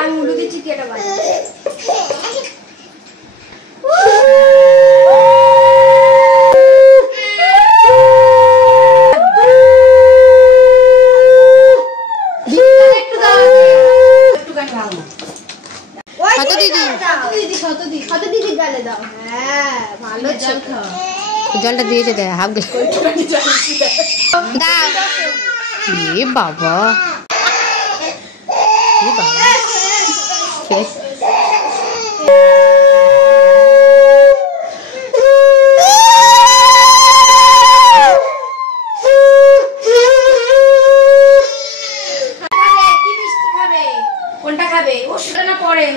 আমি উলু দিচ্ছি কেটে বাজে জলটা দিয়েছে দেয় হাফ গ্লাস বাবা কোনটা খাবে ও সেটা না পড়ে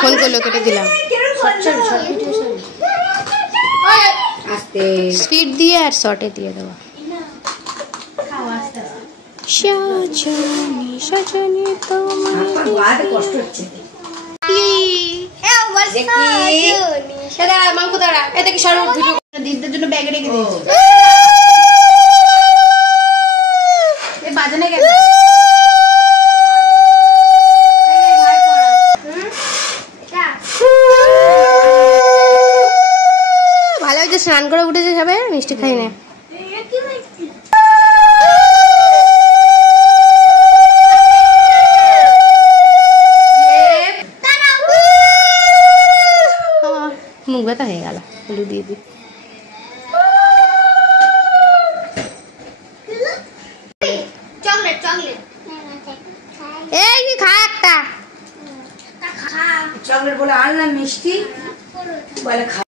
ফোন করলো কেটে দিলাম স্পিড দিয়ে আর শর্টে দিয়ে দেবো সাজানি সাজানি তোমার কষ্ট হচ্ছে মাংস দাঁড়া এটা কি সরব ভিডিও দিদিদের জন্য ব্যাগে রেখে দিয়েছি বাজানে গেল ভালো হয়েছে স্নান করে উঠেছে সবাই মিষ্টি খাই না মুখ ব্যথা হয়ে গেল হলুদ দিয়ে দিই এই খা একটা চকলেট বলে আনলাম মিষ্টি বলে